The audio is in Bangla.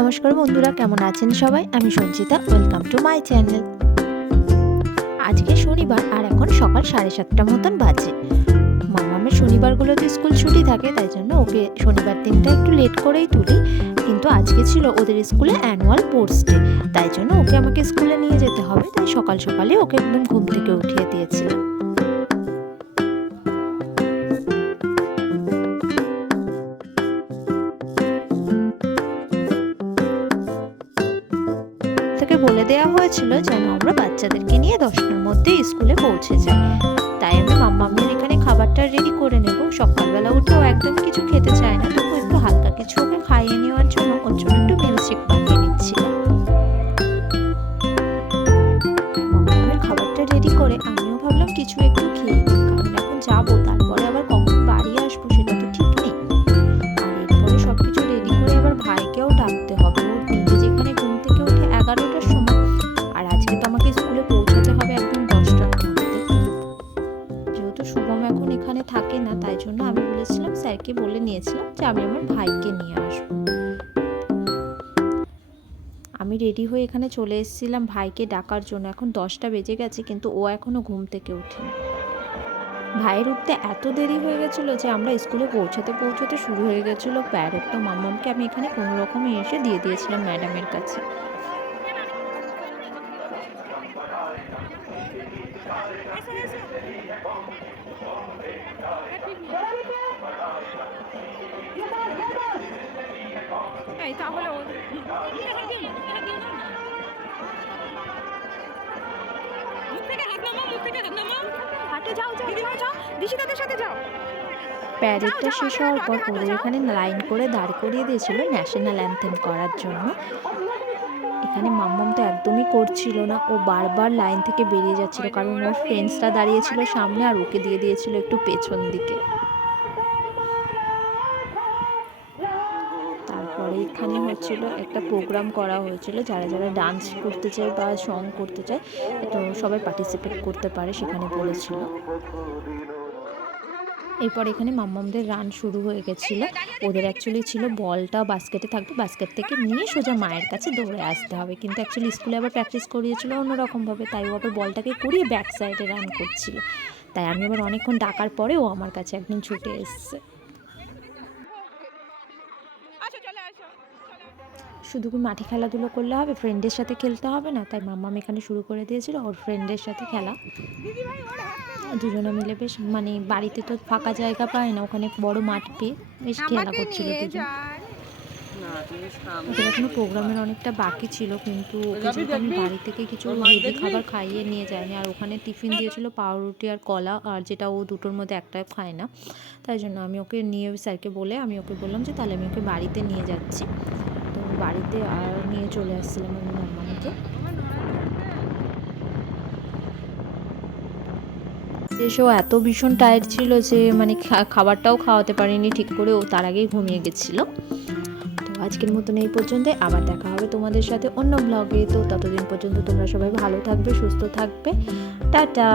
নমস্কার বন্ধুরা, কেমন আছেন সবাই? আমি Sanchita, welcome to my channel. আজকে শনিবার আর এখন সকাল 7:30 মতন বাজে। মামামের শনিবারগুলোতে স্কুল ছুটি থাকে, তাই জন্য ওকে শনিবার দিনটা একটু লেট করেই তুলি। কিন্তু আজকে ছিল ওদের স্কুলে অ্যানুয়াল স্পোর্টস ডে, তাই জন্য ওকে আমাকে স্কুলে নিয়ে যেতে হবে, তাই সকাল সকালে ওকে একদম ঘুম থেকে উঠিয়ে দিয়েছিলাম। থেকে বলে দেওয়া হয়েছিল যেন আমরা বাচ্চাদেরকে নিয়ে 10টার মধ্যে স্কুলে পৌঁছে যাই। তাই আমি মাম্মামের এখানে খাবারটা রেডি করে নেব। সকালবেলা উঠেও একদম কিছু খেতে চায় না, তবু একটু হালকা কিছু ওকে খাইয়ে নেওয়ার জন্য ওর জন্য একটু মিল্কশেক বানিয়ে নিচ্ছিলাম। মাম্মামের খাবারটা রেডি করে আমিও ভাবলাম কিছু একটু খেয়ে নিই, কারণ এখন যাবো, তারপরে আবার কখন বাড়ি আসবো সেটা তো ঠিক নেই। আর এরপরে সবকিছু রেডি করে আবার ভাইকেও ডাকতে হবে। ওর নিজে যেখানে ঘুম থেকে উঠে 11টার সময়, আর আজকে তো আমাকে স্কুলে পৌঁছাতে হবে একদম 10টার মধ্যে। যেহেতু শুভম এখন এখানে থাকে না, তাই জন্য আমি বলেছিলাম, স্যারকে বলে নিয়েছিলাম যে আমি আমার ভাইকে নিয়ে আসবো। আমি রেডি হয়ে এখানে চলে এসেছিলাম ভাইকে ডাকার জন্য। এখন 10টা বেজে গেছে, কিন্তু ও এখনও ঘুম থেকে ওঠেনি। ভাইয়ের উঠতে এত দেরি হয়ে গেছিলো যে আমরা স্কুলে পৌঁছাতে শুরু হয়ে গেছিলো প্যারেড। তো মাম্মামকে আমি এখানে কোনো রকমে এসে দিয়ে দিয়েছিলাম ম্যাডামের কাছে। প্যারেডটা শেষ হওয়ার পর ওদের এখানে লাইন করে দাঁড় করিয়ে দিয়েছিল ন্যাশনাল অ্যান্থেম করার জন্য। এখানে মাম্মাম তো একদমই করছিল না, ও বারবার লাইন থেকে বেরিয়ে যাচ্ছিল, কারণ ওর ফ্রেন্ডসরা দাঁড়িয়েছিল সামনে আর ওকে দিয়ে দিয়েছিল একটু পেছন দিকে। তারপরে এখানে হচ্ছিল একটা প্রোগ্রাম করা হয়েছিল, যারা যারা ডান্স করতে চায় বা সং করতে চায় তো সবাই পার্টিসিপেট করতে পারে, সেখানে বলেছিল। এরপর এখানে মাম্মামদের রান শুরু হয়ে গেছিল। ওদের অ্যাকচুয়ালি ছিল বলটা বাস্কেটে থাকবে, বাস্কেট থেকে নিয়ে সোজা মায়ের কাছে দৌড়ে আসতে হবে, কিন্তু অ্যাকচুয়ালি স্কুলে আবার প্র্যাকটিস করিয়েছিল অন্যরকমভাবে, তাই ও আবার বলটাকে কুড়িয়ে ব্যাক সাইডে রান করছিল। তাই আমি আবার অনেকক্ষণ ডাকার পরে ও আমার কাছে একদম ছুটে এসছে। শুধু কি মাঠে খেলাধুলো করলে হবে, ফ্রেন্ডের সাথে খেলতে হবে না? তাই মাম্মাম এখানে শুরু করে দিয়েছিল ওর ফ্রেন্ডের সাথে খেলা। দুজনে মিলে বেশ বাড়িতে তো ফাঁকা জায়গা পায় না, ওখানে বড় মাঠ পেয়ে বেশ খেলা করছিল দুজন। ওদের এখনো প্রোগ্রামের অনেকটা বাকি ছিল, কিন্তু ওকে যেহেতু আমি বাড়ি থেকে কিছু হেভি খাবার খাইয়ে নিয়ে যাইনি, আর ওখানে টিফিন দিয়েছিল পাউরুটি আর কলা, আর যেটা ও দুটোর মধ্যে একটা খায় না, তাই জন্য আমি ওকে নিয়ে স্যারকে বলে আমি ওকে বললাম যে তাহলে আমি ওকে বাড়িতে নিয়ে যাচ্ছি। তো বাড়িতে আর নিয়ে চলে আসছিলাম আমি মাম্মামকে। এসেও এত ভীষণ টায়ার্ড ছিল যে খাবারটাও খাওয়াতে পারিনি ঠিক করে, ও তার আগেই ঘুমিয়ে গেছিলো। তো আজকের মতন এই পর্যন্তই, আবার দেখা হবে তোমাদের সাথে অন্য ব্লগে। তো ততদিন পর্যন্ত তোমরা সবাই ভালো থাকবে, সুস্থ থাকবে, টাটা।